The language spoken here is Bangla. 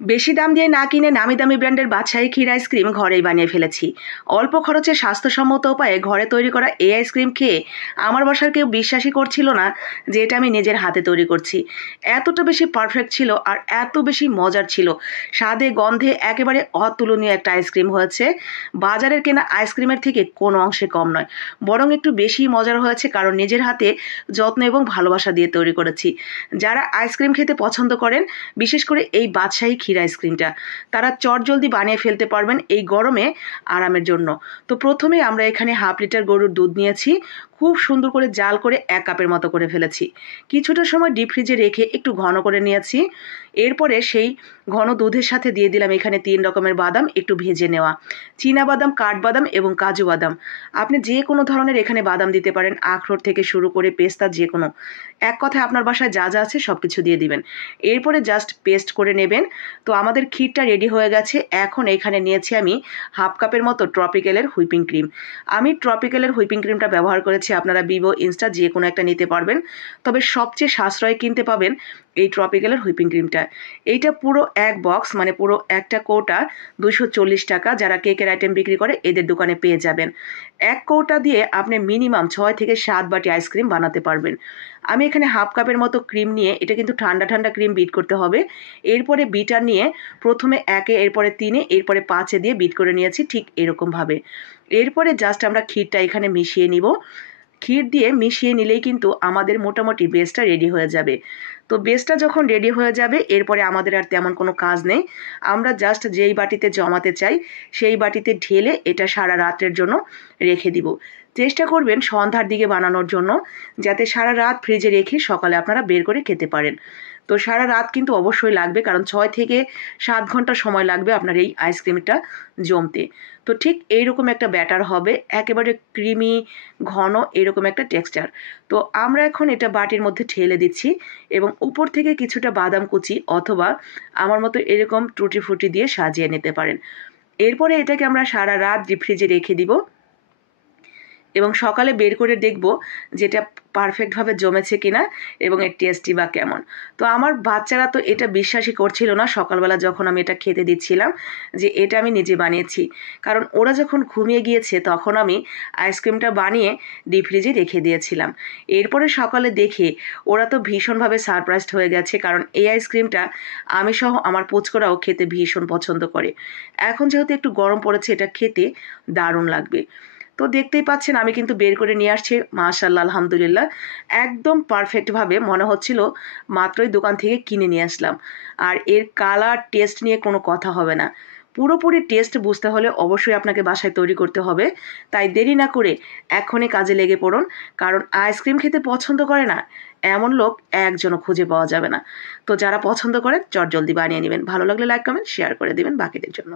বেশি দাম দিয়ে না কিনে নামি দামি ব্র্যান্ডের বাদশাহী ক্ষীর আইসক্রিম ঘরেই বানিয়ে ফেলেছি। অল্প খরচে স্বাস্থ্যসম্মত উপায়ে ঘরে তৈরি করা এই আইসক্রিম খেয়ে আমার বাসার কেউ বিশ্বাসই করছিল না যে এটা আমি নিজের হাতে তৈরি করছি। এতটা বেশি পারফেক্ট ছিল আর এত বেশি মজার ছিল। স্বাদে গন্ধে একেবারে অতুলনীয় একটা আইসক্রিম হয়েছে। বাজারের কেনা আইসক্রিমের থেকে কোনো অংশে কম নয়, বরং একটু বেশি মজার হয়েছে, কারণ নিজের হাতে যত্ন এবং ভালোবাসা দিয়ে তৈরি করেছি। যারা আইসক্রিম খেতে পছন্দ করেন, বিশেষ করে এই বাদশাহী ক্ষীর আইসক্রিমটা, তারা চটজলদি বানিয়ে ফেলতে পারবেন এই গরমে আরামের জন্য। তো প্রথমে আমরা এখানে 1/2 লিটার গরুর দুধ নিয়েছি, খুব সুন্দর করে জাল করে 1 কাপের মতো করে ফেলেছি। কিছুটা সময় ডিপ ফ্রিজে রেখে একটু ঘন করে নিয়েছি। এরপরে সেই ঘন দুধের সাথে দিয়ে দিলাম এখানে 3 রকমের বাদাম একটু ভেজে নেওয়া, চীনা বাদাম, কাঠবাদাম এবং কাজু বাদাম। আপনি যে কোনো ধরনের এখানে বাদাম দিতে পারেন, আখরোট থেকে শুরু করে পেস্তা, যে কোনো, এক কথায় আপনার বাসায় যা যা আছে সব কিছু দিয়ে দিবেন। এরপরে জাস্ট পেস্ট করে নেবেন। তো আমাদের ক্ষীরটা রেডি হয়ে গেছে। এখন এখানে নিয়েছি আমি 1/2 কাপের মতো ট্রপিক্যালের হুইপিং ক্রিম। আমি ট্রপিক্যালের হুইপিং ক্রিমটা ব্যবহার করেছি, আপনারা বিবো, ইনস্টা যে কোনো একটা নিতে পারবেন। তবে সবচেয়ে সাশ্রয়ে কিনতে পাবেন এই ট্রপিক্যালের হুইপিং ক্রিমটা। এইটা পুরো এক বক্স, মানে পুরো একটা কৌটা 240 টাকা। যারা কেকের আইটেম বিক্রি করে এদের দোকানে পেয়ে যাবেন। এক কৌটা দিয়ে আপনি মিনিমাম 6 থেকে 7 বাটি আইসক্রিম বানাতে পারবেন। আমি এখানে 1/2 কাপের মতো ক্রিম নিয়ে, এটা কিন্তু ঠান্ডা ঠান্ডা ক্রিম বিট করতে হবে। এরপরে বিটার নিয়ে প্রথমে 1-এ, এরপরে 3-এ, এরপরে 5-এ দিয়ে বিট করে নিয়েছি ঠিক এরকমভাবে। এরপরে জাস্ট আমরা ক্ষীরটা এখানে মিশিয়ে নিব। ক্ষীর দিয়ে মিশিয়ে নিলেই কিন্তু আমাদের মোটামুটি বেসটা রেডি হয়ে যাবে। তো বেসটা যখন রেডি হয়ে যাবে, এরপরে আমাদের আর তেমন কোনো কাজ নেই। আমরা জাস্ট যেই বাটিতে জমাতে চাই সেই বাটিতে ঢেলে এটা সারা রাতের জন্য রেখে দিব। চেষ্টা করবেন সন্ধ্যার দিকে বানানোর জন্য, যাতে সারা রাত ফ্রিজে রেখে সকালে আপনারা বের করে খেতে পারেন। তো সারা রাত কিন্তু অবশ্যই লাগবে, কারণ 6 থেকে 7 ঘন্টা সময় লাগবে আপনার এই আইসক্রিমটা জমতে। তো ঠিক এইরকম একটা ব্যাটার হবে, একেবারে ক্রিমি ঘন এরকম একটা টেক্সচার। তো আমরা এখন এটা বাটির মধ্যে ঢেলে দিচ্ছি এবং উপর থেকে কিছুটা বাদাম কুচি অথবা আমার মতো এরকম টুটি ফুটি দিয়ে সাজিয়ে নিতে পারেন। এরপরে এটাকে আমরা সারা রাত ডিপ ফ্রিজে রেখে দিব এবং সকালে বের করে দেখব যেটা পারফেক্টভাবে জমেছে কিনা এবং এর টেস্টি বা কেমন। তো আমার বাচ্চারা তো এটা বিশ্বাসই করছিল না সকালবেলা যখন আমি এটা খেতে দিচ্ছিলাম যে এটা আমি নিজে বানিয়েছি। কারণ ওরা যখন ঘুমিয়ে গিয়েছে তখন আমি আইসক্রিমটা বানিয়ে ডিপ ফ্রিজে রেখে দিয়েছিলাম। এরপরে সকালে দেখে ওরা তো ভীষণভাবে সারপ্রাইজড হয়ে গেছে, কারণ এই আইসক্রিমটা আমি সহ আমার পুচকোরাও খেতে ভীষণ পছন্দ করে। এখন যেহেতু একটু গরম পড়েছে, এটা খেতে দারুণ লাগবে। তো দেখতেই পাচ্ছেন আমি কিন্তু বের করে নিয়ে আসছি, মাশাআল্লাহ, আলহামদুলিল্লাহ, একদম পারফেক্টভাবে মনে হচ্ছিল মাত্রই দোকান থেকে কিনে নিয়ে আসলাম। আর এর কালার, টেস্ট নিয়ে কোনো কথা হবে না। পুরোপুরি টেস্ট বুঝতে হলে অবশ্যই আপনাকে বাসায় তৈরি করতে হবে। তাই দেরি না করে এখনই কাজে লেগে পড়ুন, কারণ আইসক্রিম খেতে পছন্দ করে না এমন লোক একজনও খুঁজে পাওয়া যাবে না। তো যারা পছন্দ করেন চটজলদি বানিয়ে নেবেন। ভালো লাগলে লাইক, কমেন্ট, শেয়ার করে দিবেন বাকিদের জন্য।